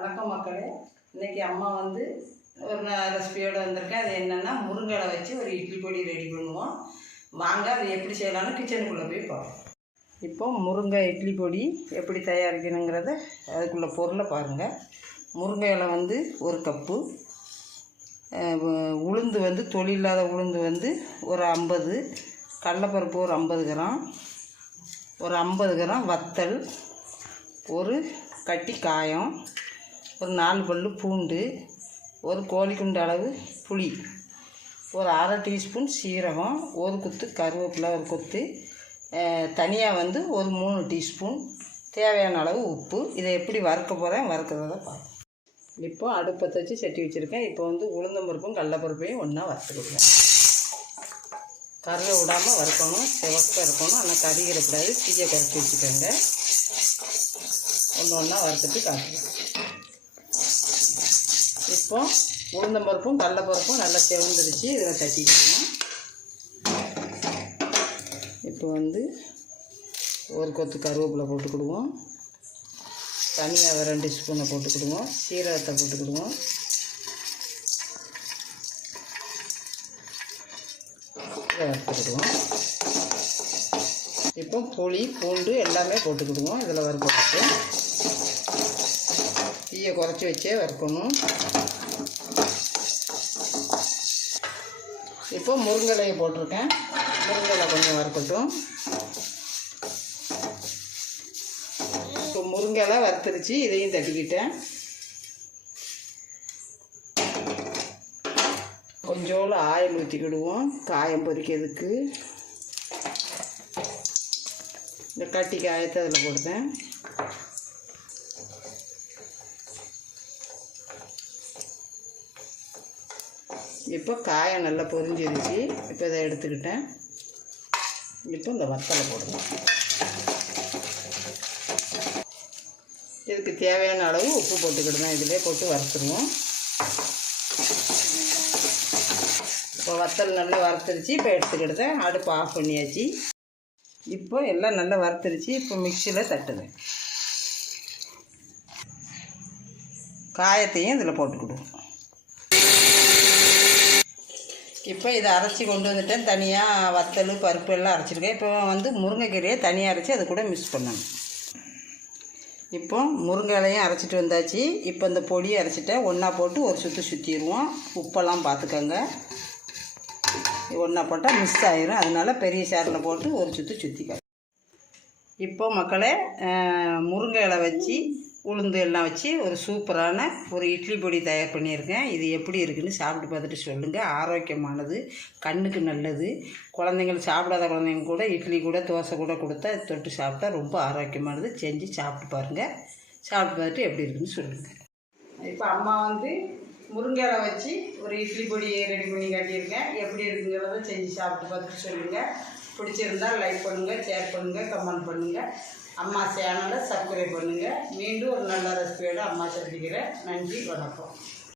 வணக்கம் மக்களே. இன்னைக்கு அம்மா வந்து ஒரு ரெசிபியோடு வந்திருக்கேன். அது என்னென்னா முருங்கலை வச்சு ஒரு இட்லி பொடி ரெடி பண்ணுவோம். வாங்க அது எப்படி செய்யலாம்னு கிச்சனுக்குள்ளே போய் பார்ப்போம். இப்போ முருங்கை இட்லி பொடி எப்படி தயாரிக்கணுங்கிறத அதுக்குள்ள பொருளை பாருங்கள் முருங்கை இலை வந்து ஒரு கப்பு உளுந்து வந்து தொழில்லாத உளுந்து வந்து ஒரு ஐம்பது கடலப்பருப்பு ஒரு ஐம்பது கிராம் ஒரு ஐம்பது கிராம் வத்தல் ஒரு கட்டி காயம் ஒரு நாலு பல் பூண்டு ஒரு கோழிக்குண்டு அளவு புளி ஒரு அரை டீஸ்பூன் சீரகம் ஒரு குத்து கருவேப்பிலை ஒரு கொத்து தனியாக வந்து ஒரு மூணு டீஸ்பூன் தேவையான அளவு உப்பு. இதை எப்படி வறுக்க போகிறேன் வறுக்கிறத பார்ப்போம் இப்போ அடுப்பத்தை வச்சு சட்டி வச்சுருக்கேன். இப்போ வந்து உளுந்தம்பருப்பும் கடலப்பருப்பையும் ஒன்றா வறுத்துக்கிடுவேன். கருவை விடாமல் வறுக்கணும் சிவக்க இருக்கணும். ஆனால் கறிகிறக்கூடாது தீயை குறைச்சி வச்சுக்கோங்க. ஒன்று ஒன்றா வறுத்துட்டு காட்டுறேன். இப்போ உளுந்தம்பருப்பும் கடலப்பருப்பும் நல்லா செவந்துருச்சு. இதில் தட்டிக்கணும். இப்போ வந்து ஒரு கொத்து கருவேப்பிலை போட்டுக்கிடுவோம். தனியாக ரெண்டு ஸ்பூனை போட்டுக்கிடுவோம். சீரகத்தை போட்டுக்கிடுவோம். வறுத்துக்கிடுவோம். இப்போ புளி பூண்டு எல்லாமே போட்டுக்கிடுவோம். இதில் வறுப்பட்டு தீயை குறைச்சி வச்சே வறுக்கணும். இப்போ முருங்கலையை போட்டிருக்கேன். முருங்கலை கொஞ்சம் வறுக்கட்டும். இப்போ முருங்கலை வறுத்துருச்சு இதையும் தட்டிக்கிட்டேன். கொஞ்சோண்டு ஆயில் ஊற்றிக்கிடுவோம் காயம் பொறிக்கிறதுக்கு. இந்த கட்டி காயத்தை அதில் போடுதேன் இப்போ காயம் நல்லா பொரிஞ்சிருச்சு. இப்போ இதை எடுத்துக்கிட்டேன். இப்போ இந்த வத்தலை போடுவோம் இதுக்கு தேவையான அளவு உப்பு போட்டுக்கிடுவேன் இதிலே போட்டு வறுத்துருவோம். இப்போ வத்தல் நல்லா வறுத்துருச்சு. இப்போ எடுத்துக்கிடுதேன் அடுப்பு ஆஃப் பண்ணியாச்சு. இப்போ எல்லாம் நல்லா வறுத்துருச்சு. இப்போ மிக்சியில் தட்டுவேன் காயத்தையும் இதில் போட்டுக்கிடுவோம். இப்போ இதை அரைச்சி கொண்டு வந்துட்டேன். தனியாக வத்தல் பருப்பு எல்லாம் அரைச்சிருக்கேன். இப்போ வந்து முருங்கைக்கீரையை தனியாக அரைச்சி அது கூட மிக்ஸ் பண்ணணும். இப்போ முருங்கை இலையும் அரைச்சிட்டு வந்தாச்சு. இப்போ இந்த பொடியை அரைச்சிட்டேன். ஒன்றா போட்டு ஒரு சுற்றி சுற்றிடுவோம் உப்பெல்லாம் பார்த்துக்கோங்க. ஒன்றா போட்டால் மிஸ் ஆயிரும். அதனால பெரிய சேரில் போட்டு ஒரு சுற்றி சுற்றிக்க இப்போ மக்களே முருங்கை இலை வச்சு உளுந்து எல்லாம் வச்சு ஒரு சூப்பரான ஒரு இட்லி பொடி தயார் பண்ணியிருக்கேன். இது எப்படி இருக்குன்னு சாப்பிட்டு பார்த்துட்டு சொல்லுங்கள் ஆரோக்கியமானது கண்ணுக்கு நல்லது. குழந்தைங்கள் சாப்பிடாத குழந்தைங்க கூட இட்லி கூட தோசை கூட கொடுத்தா தொட்டு சாப்பிட்டா ரொம்ப ஆரோக்கியமானது. செஞ்சு சாப்பிட்டு பாருங்கள் சாப்பிட்டு பார்த்துட்டு எப்படி இருக்குன்னு சொல்லுங்கள் இப்போ அம்மா வந்து முருங்கைலை வச்சு ஒரு இட்லி பொடி ரெடி பண்ணி காட்டியிருக்கேன். எப்படி இருக்குங்கிறத செஞ்சு சாப்பிட்டு பார்த்துட்டு சொல்லுங்கள் பிடிச்சிருந்தா லைக் பண்ணுங்கள் ஷேர் பண்ணுங்கள் கமெண்ட் பண்ணுங்கள் அம்மா சேனலை சப்ஸ்கிரைப் பண்ணுங்கள் மீண்டும் ஒரு நல்ல ரெசிபியோட அம்மா சந்திக்கிறேன். நன்றி வணக்கம்.